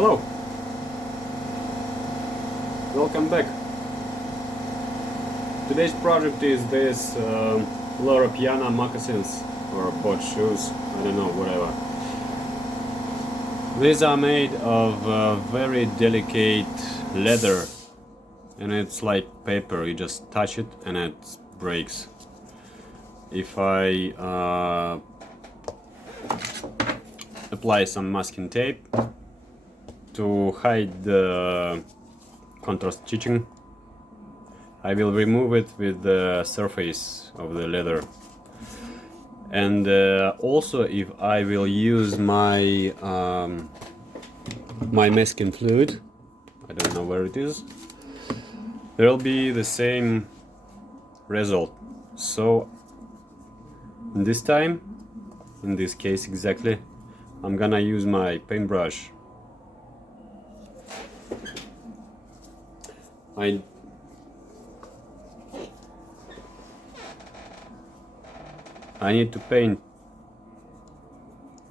Hello, welcome back. Today's project is this Loro Piana moccasins or boat shoes, I don't know, whatever. These are made of very delicate leather, and it's like paper. You just touch it and it breaks. If I apply some masking tape to hide the contrast stitching, I will remove it with the surface of the leather. And also, if I will use my my masking fluid, I don't know where it is, there will be the same result. So this time, in this case exactly, I'm gonna use my paintbrush. I need to paint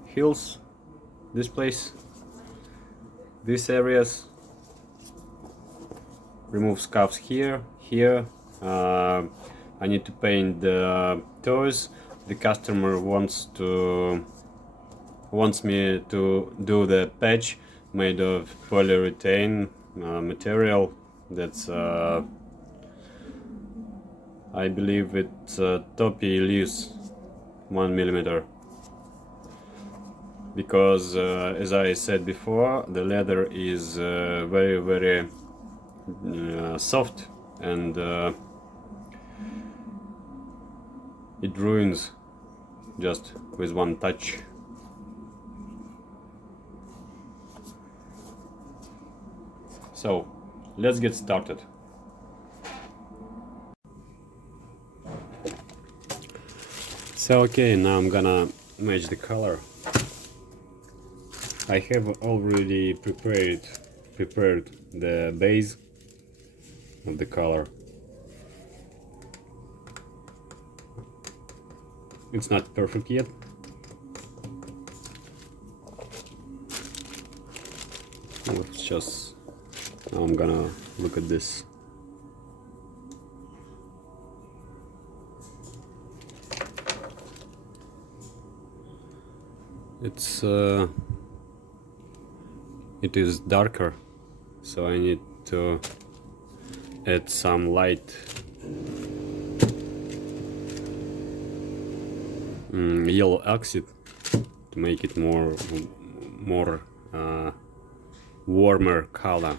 heels, this place, these areas, remove scuffs here. I need to paint the toes. The customer wants me to do the patch made of polyurethane material. That's I believe it's Topi loose 1 millimeter, because as I said before, the leather is very soft, and it ruins just with one touch. So let's get started. So okay, now I'm gonna match the color. I have already prepared the base of the color. It's not perfect yet. Let's just, now I'm gonna look at this. It is darker, so I need to add some light yellow oxide to make it more warmer color.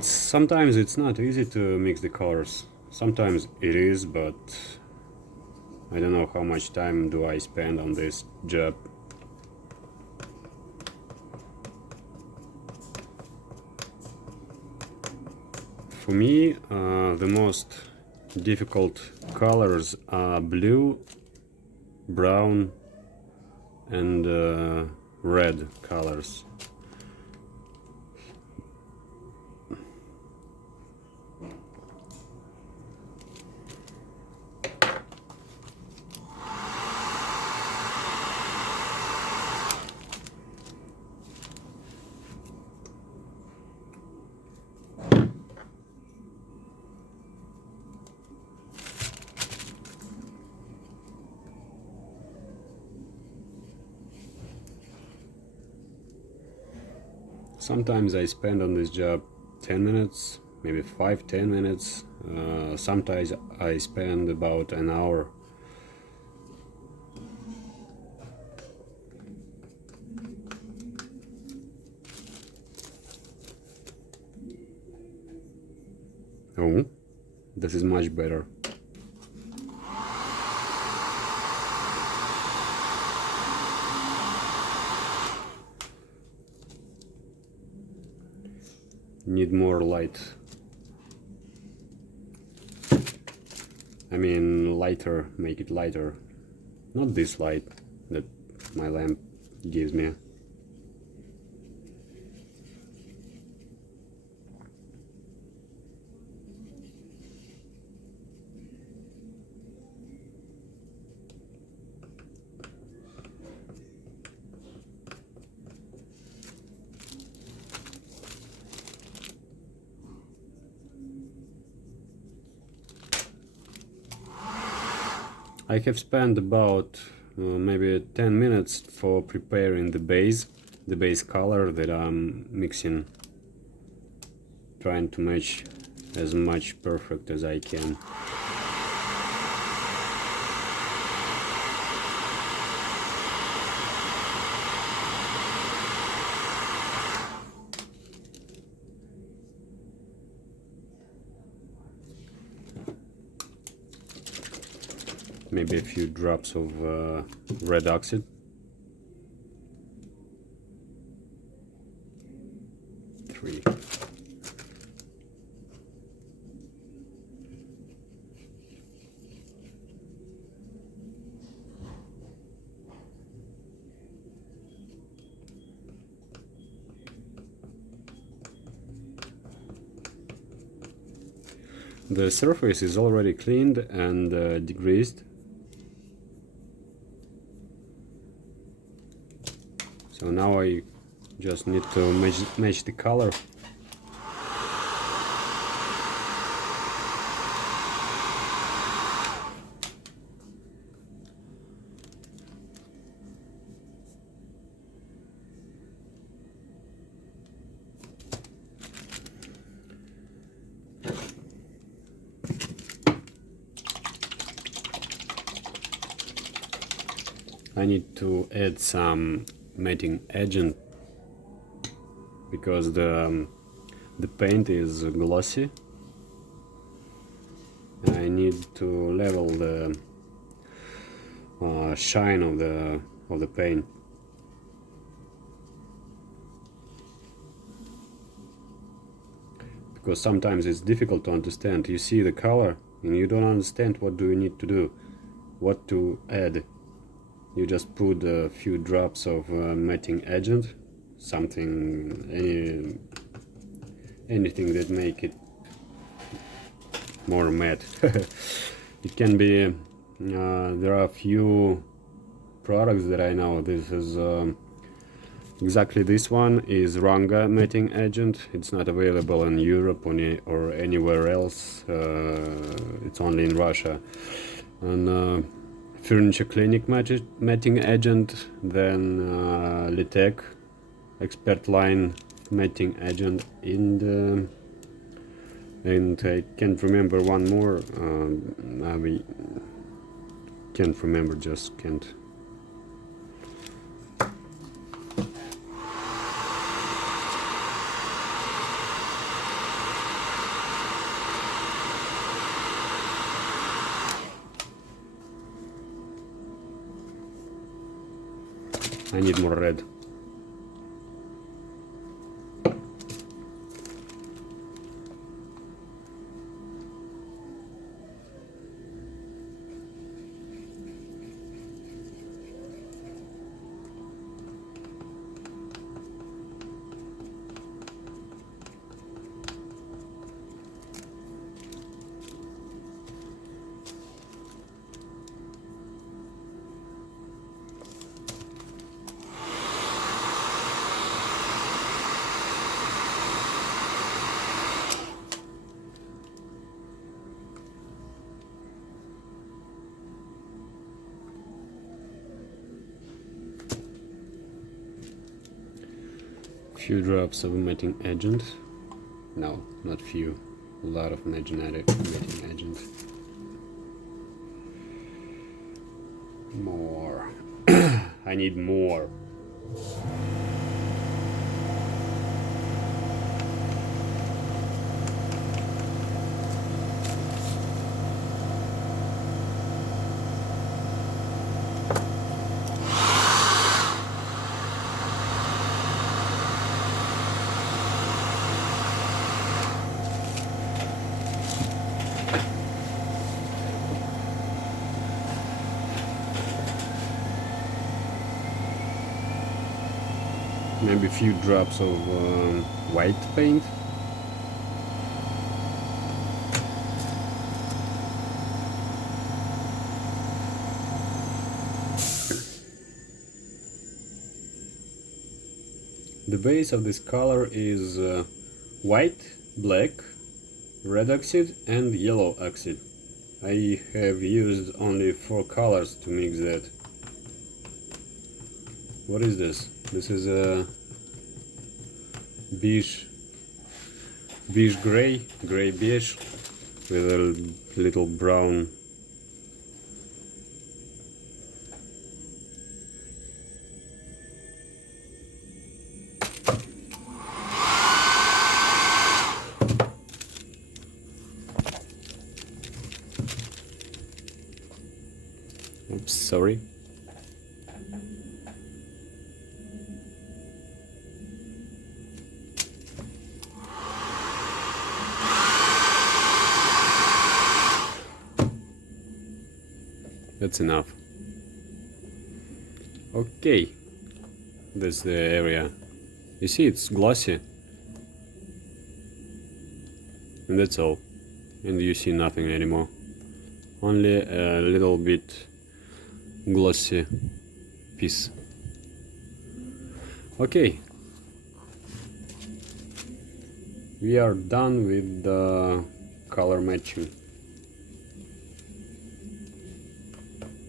Sometimes it's not easy to mix the colors. Sometimes it is, but I don't know how much time do I spend on this job. For me, the most difficult colors are blue, brown, and red colors. Sometimes I spend on this job 10 minutes, maybe 5-10 minutes. Sometimes I spend about an hour. Oh, this is much better. need more light. I mean lighter, make it lighter. Not this light that my lamp gives me. I have spent about maybe 10 minutes for preparing the base color that I'm mixing, trying to match as much perfect as I can. Maybe a few drops of red oxide. Three. The surface is already cleaned and degreased. So now I just need to match the color. I need to add some matting agent because the paint is glossy. I need to level the shine of the paint. Because sometimes it's difficult to understand. You see the color and you don't understand what do you need to do, what to add. You just put a few drops of matting agent, something, anything that make it more matte. It can be, there are a few products that I know. This is exactly this one is Ranga matting agent. It's not available in Europe or anywhere else. It's only in Russia. And Furniture Clinic matting agent, then Litec expert line matting agent, and I can't remember one more. I can't remember, just can't. I need more red. Few drops of matting agent. No, not few. A lot of matting agent. More. I need more. maybe a few drops of white paint. The base of this color is white, black, red oxide and yellow oxide. I have used only 4 colors to mix that. What is this? This is a beige gray beige with a little brown. Oops, sorry. That's enough. Okay, that's the area. You see, it's glossy. And that's all. And you see nothing anymore. Only a little bit glossy piece. Okay. We are done with the color matching.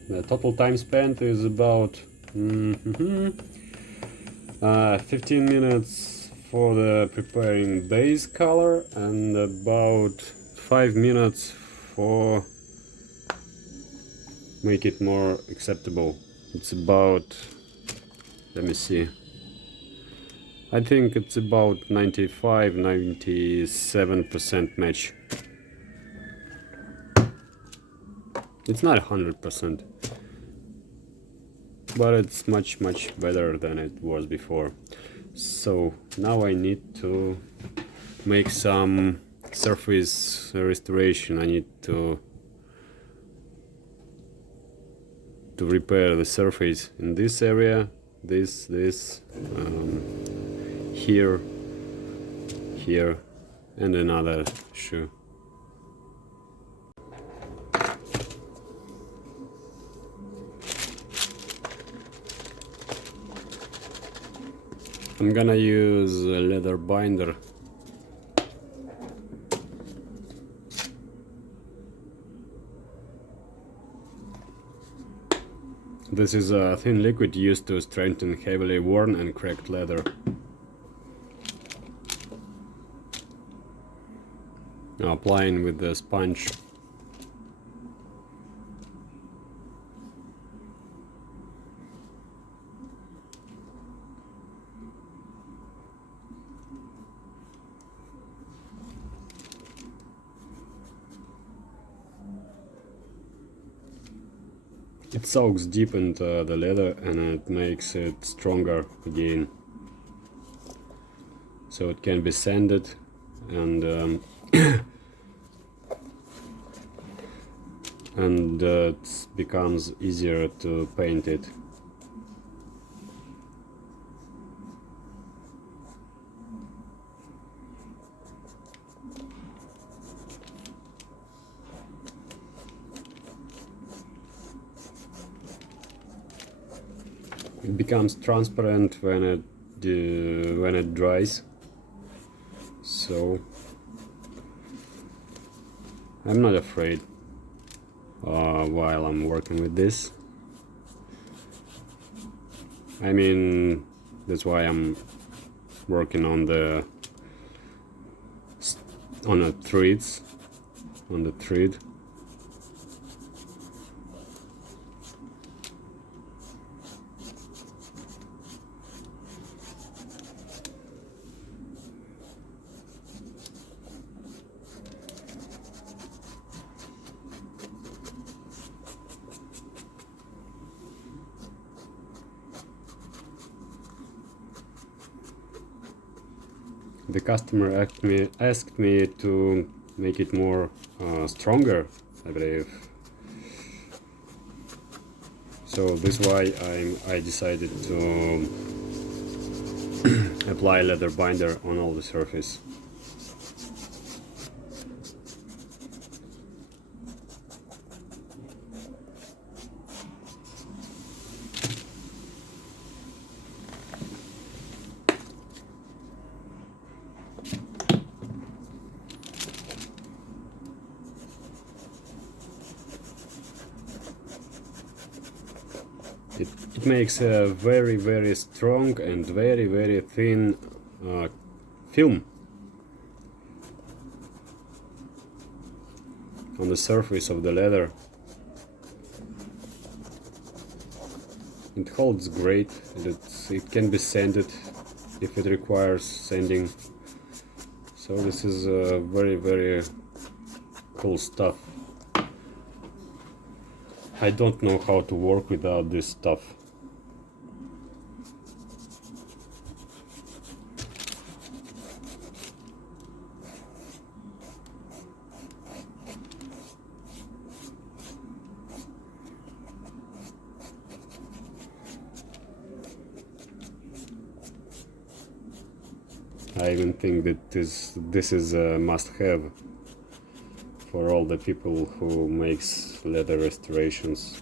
The total time spent is about 15 minutes for the preparing base color and about 5 minutes for make it more acceptable. It's about, let me see, I think it's about 95-97% match. It's not 100%, but it's much better than it was before. So now I need to make some surface restoration. I need to repair the surface in this area, this here, and another shoe. I'm gonna use a leather binder. This is a thin liquid used to strengthen heavily worn and cracked leather. Now applying with the sponge. It soaks deep into the leather and it makes it stronger again. So it can be sanded and and it becomes easier to paint it. It becomes transparent when it dries. So I'm not afraid while I'm working with this. I mean, that's why I'm working on the threads, on the thread. The customer asked me to make it more stronger, I believe. So this is why I decided to apply leather binder on all the surface. It makes a very strong and very thin film on the surface of the leather. It holds great. It can be sanded if it requires sanding. So this is very cool stuff. I don't know how to work without this stuff. I even think that this is a must-have for all the people who makes leather restorations.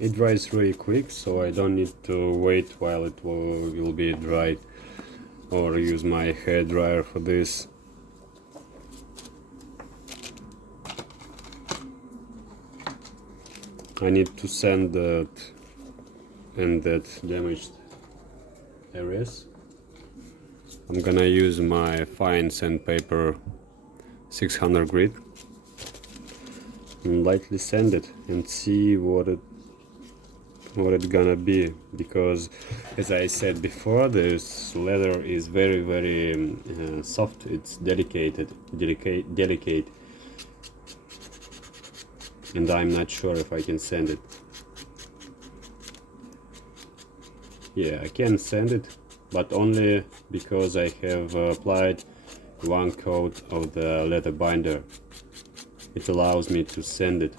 It dries really quick, so I don't need to wait while it will be dried or use my hair dryer for this. I need to sand that and that damaged areas. I'm gonna use my fine sandpaper 600 grit and lightly sand it and see what it's gonna be, because as I said before, this leather is very soft. It's delicate, and I'm not sure if I can sand it. Yeah, I can sand it, but only because I have applied one coat of the leather binder. It allows me to sand it.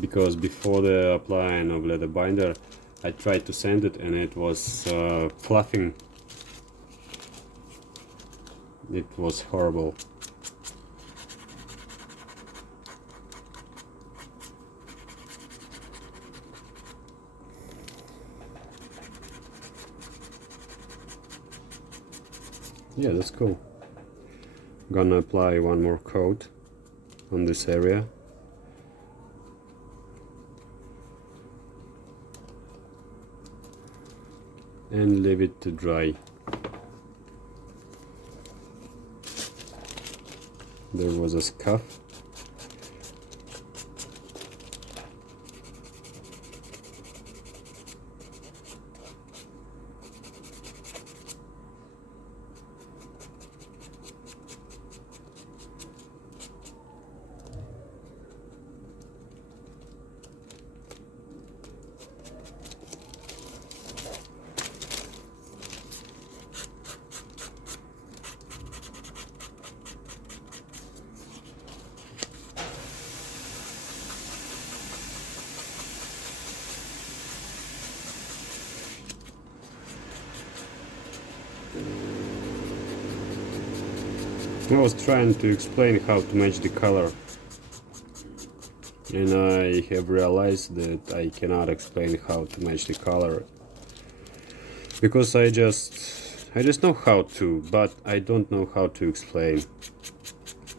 Because before the applying of leather binder, I tried to sand it and it was fluffing. It was horrible. Yeah, that's cool. I'm gonna apply one more coat on this area. And leave it to dry. There was a scuff. I was trying to explain how to match the color, and I have realized that I cannot explain how to match the color because I just know how to, but I don't know how to explain.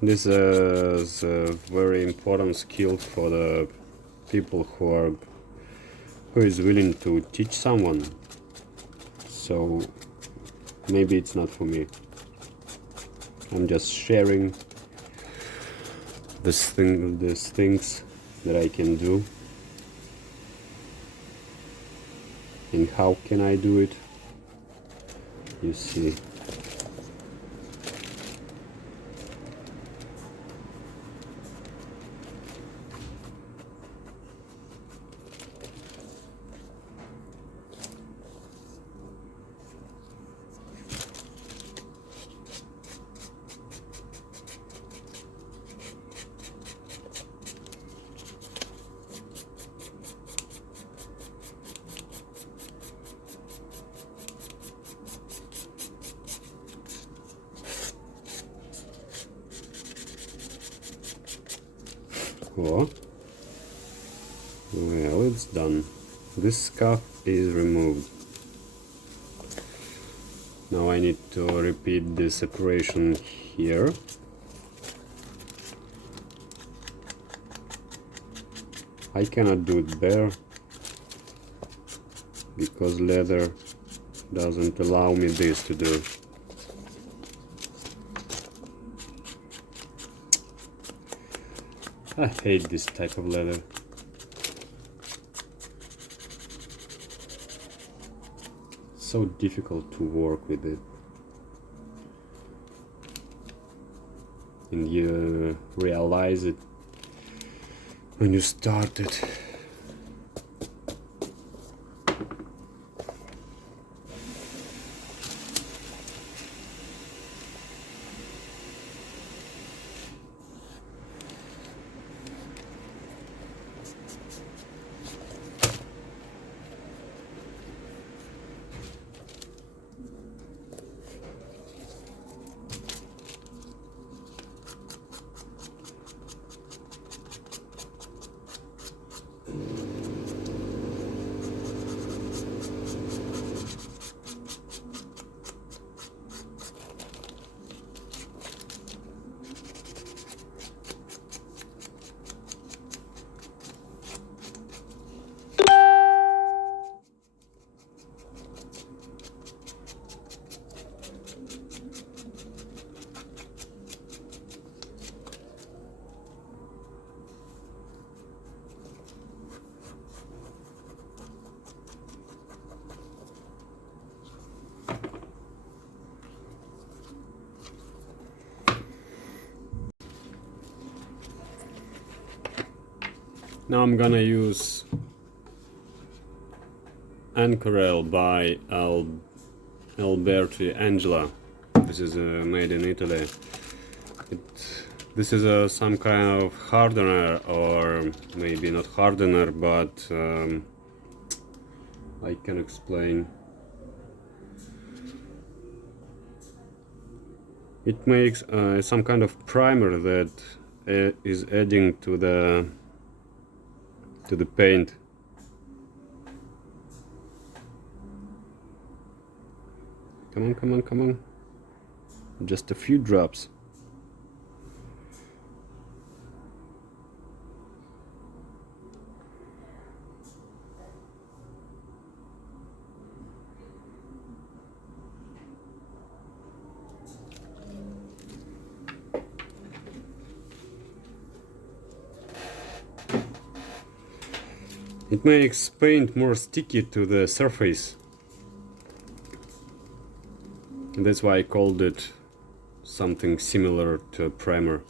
This is a very important skill for the people who is willing to teach someone. So maybe it's not for me. I'm just sharing these things that I can do, and how can I do it? You see. Oh, well, it's done. This scuff is removed. Now I need to repeat this operation here. I cannot do it bare because leather doesn't allow me this to do. I hate this type of leather. So difficult to work with it. And you realize it when you start it. Now I'm gonna use Ancorel by Alberti Angela. This is made in Italy. This is some kind of hardener, or maybe not hardener, but I can explain. It makes some kind of primer that is adding to the paint. Come on, come on, come on. Just a few drops. It makes paint more sticky to the surface. And that's why I called it something similar to a primer.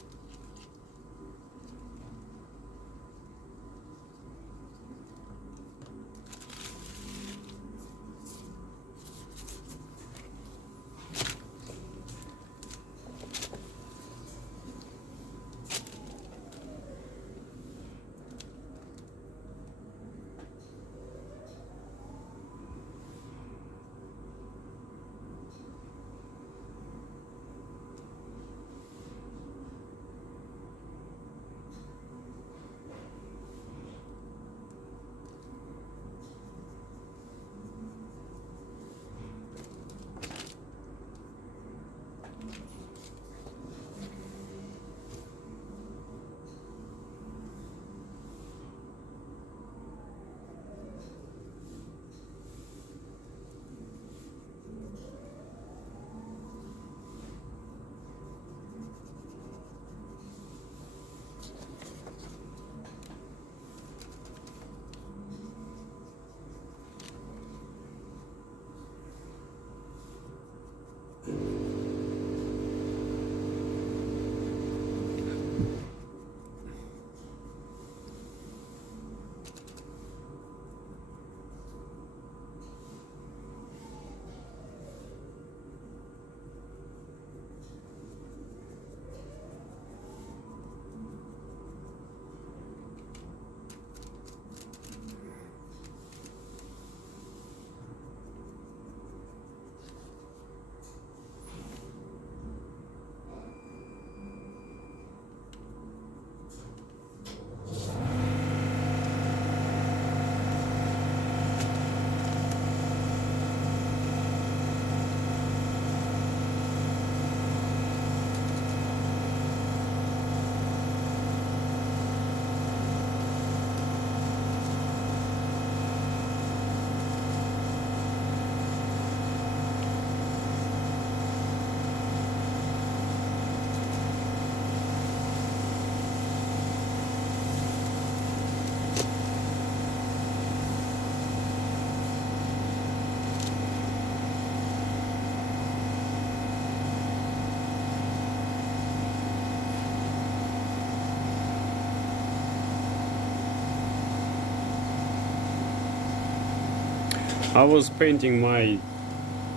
I was painting my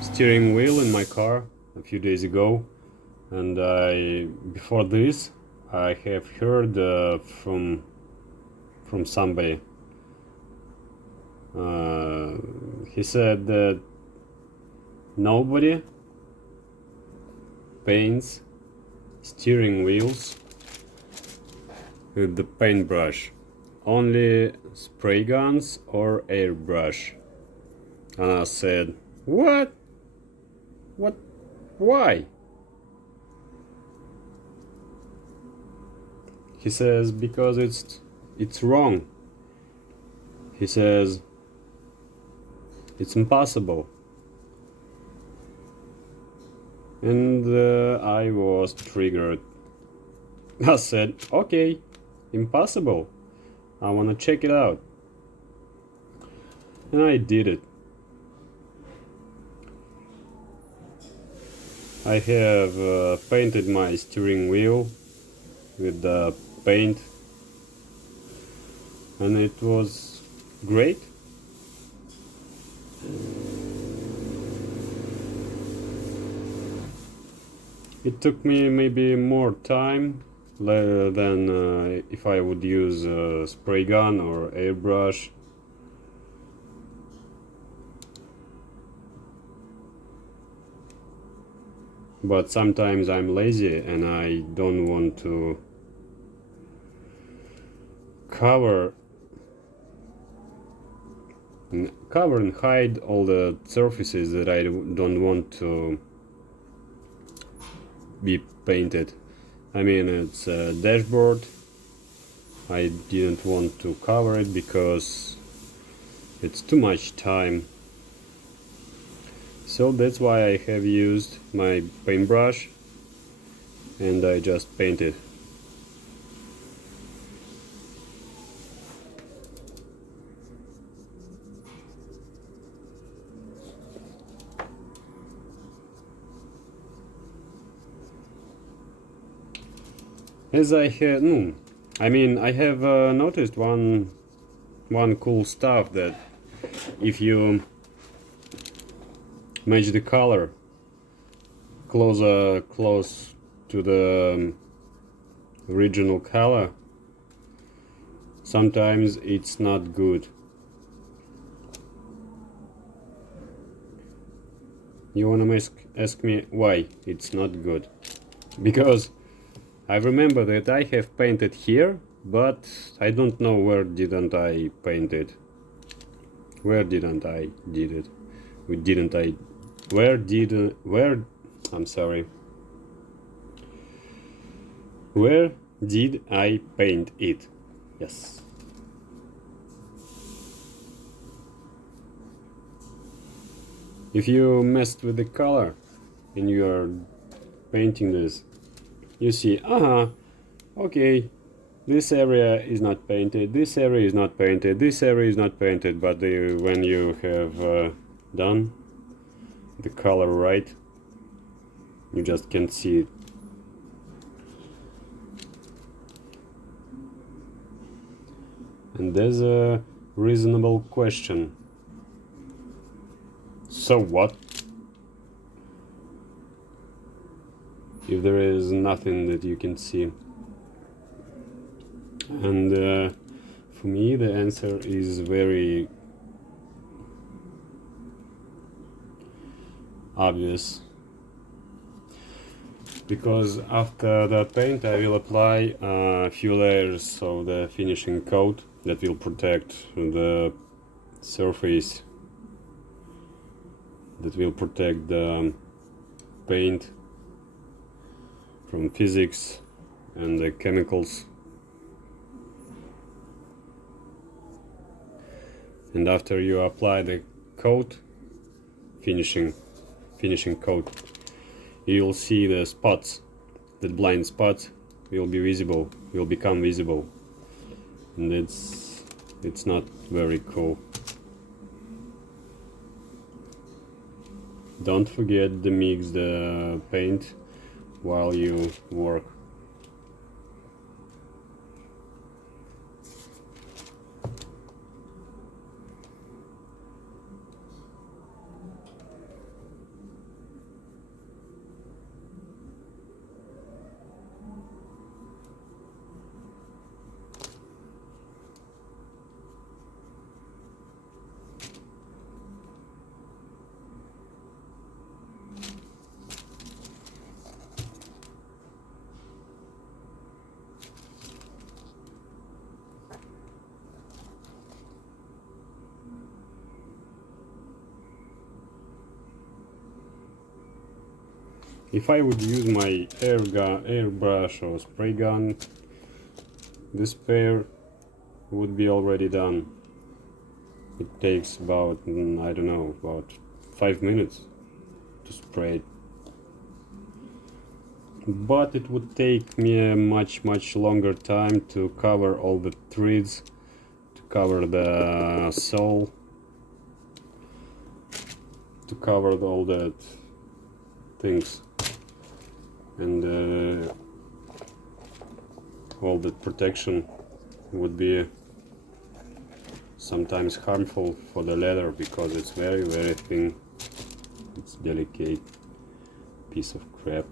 steering wheel in my car a few days ago, and before this I have heard from somebody. He said that nobody paints steering wheels with the paintbrush, only spray guns or airbrush. And I said, what? Why? He says, because it's wrong. He says, it's impossible. And I was triggered. I said, okay, impossible. I wanna check it out. And I did it. I have painted my steering wheel with the paint, and it was great. It took me maybe more time than if I would use a spray gun or airbrush. But sometimes I'm lazy and I don't want to cover and hide all the surfaces that I don't want to be painted. I mean, it's a dashboard. I didn't want to cover it because it's too much time. So that's why I have used my paintbrush and I just painted. As I have, I have noticed one cool stuff, that if you match the color close to the original color, sometimes it's not good. You wanna ask me why it's not good? Because I remember that I have painted here, but I don't know where didn't I paint it. Where didn't I did it? I'm sorry. Where did I paint it? Yes. If you messed with the color and you are painting this, you see, okay, this area is not painted, this area is not painted, this area is not painted, but when you have done the color right, you just can't see it. And there's a reasonable question. So what? If there is nothing that you can see? And for me the answer is very obvious, because after the paint I will apply a few layers of the finishing coat that will protect the surface, that will protect the paint from physics and the chemicals. And after you apply the coat, finishing coat, you'll see the spots, the blind spots will become visible, and it's not very cool. Don't forget to mix the paint while you work. If I would use my airbrush or spray gun, this pair would be already done. It takes about, I don't know, about 5 minutes to spray it. But it would take me a much longer time to cover all the threads, to cover the sole, to cover all that things, and all that protection would be sometimes harmful for the leather because it's very thin. It's delicate piece of crap.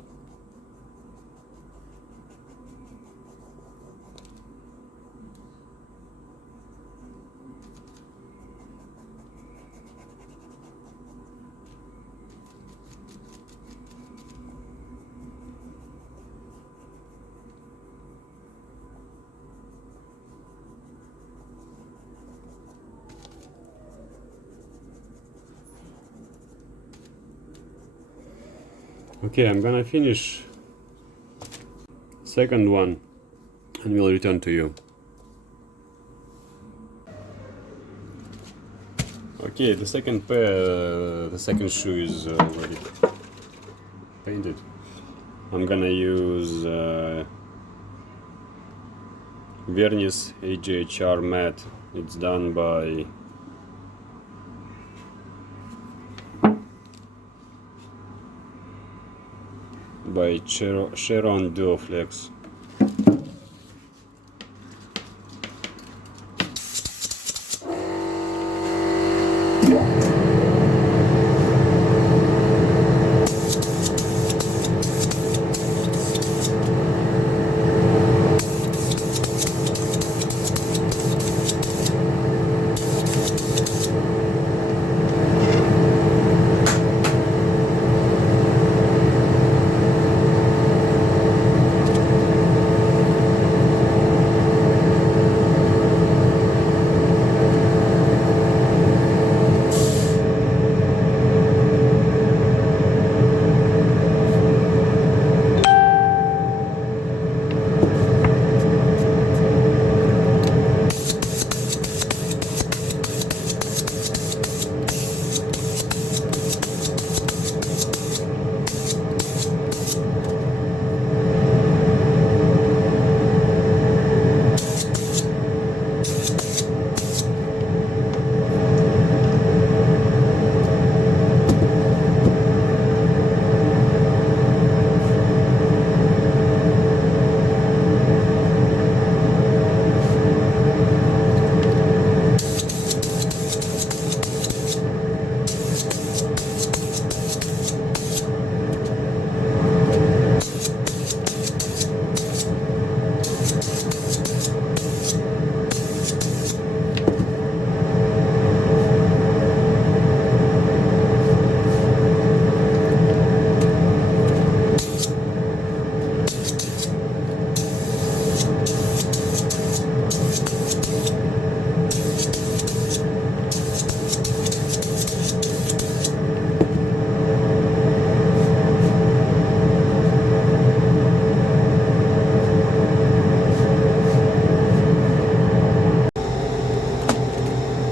Okay, I'm gonna finish second one and we'll return to you. Okay, the second pair, the second shoe is already painted. I'm gonna use Vernis AJHR matte. It's done by Sharon Duoflex.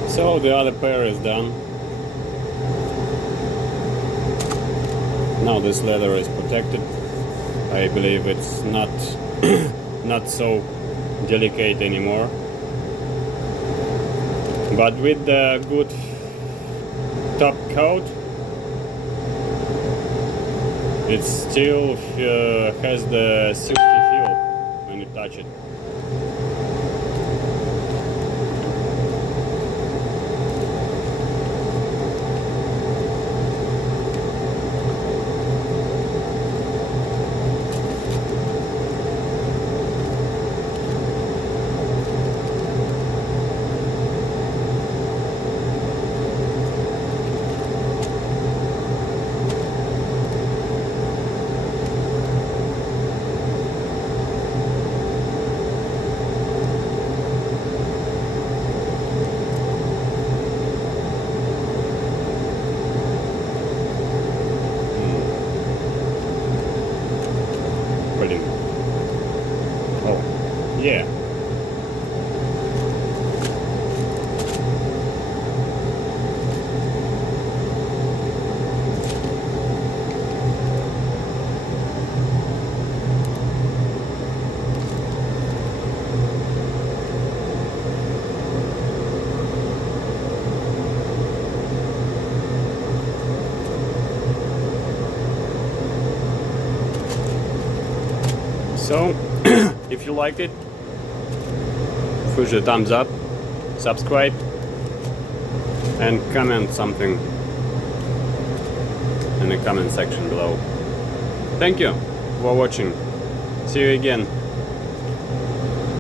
So the other pair is done. Now this leather is protected. I believe it's not not so delicate anymore. But with the good top coat, it still has the silky feel when you touch it. So, if you liked it, push a thumbs up, subscribe, and comment something in the comment section below. Thank you for watching. See you again.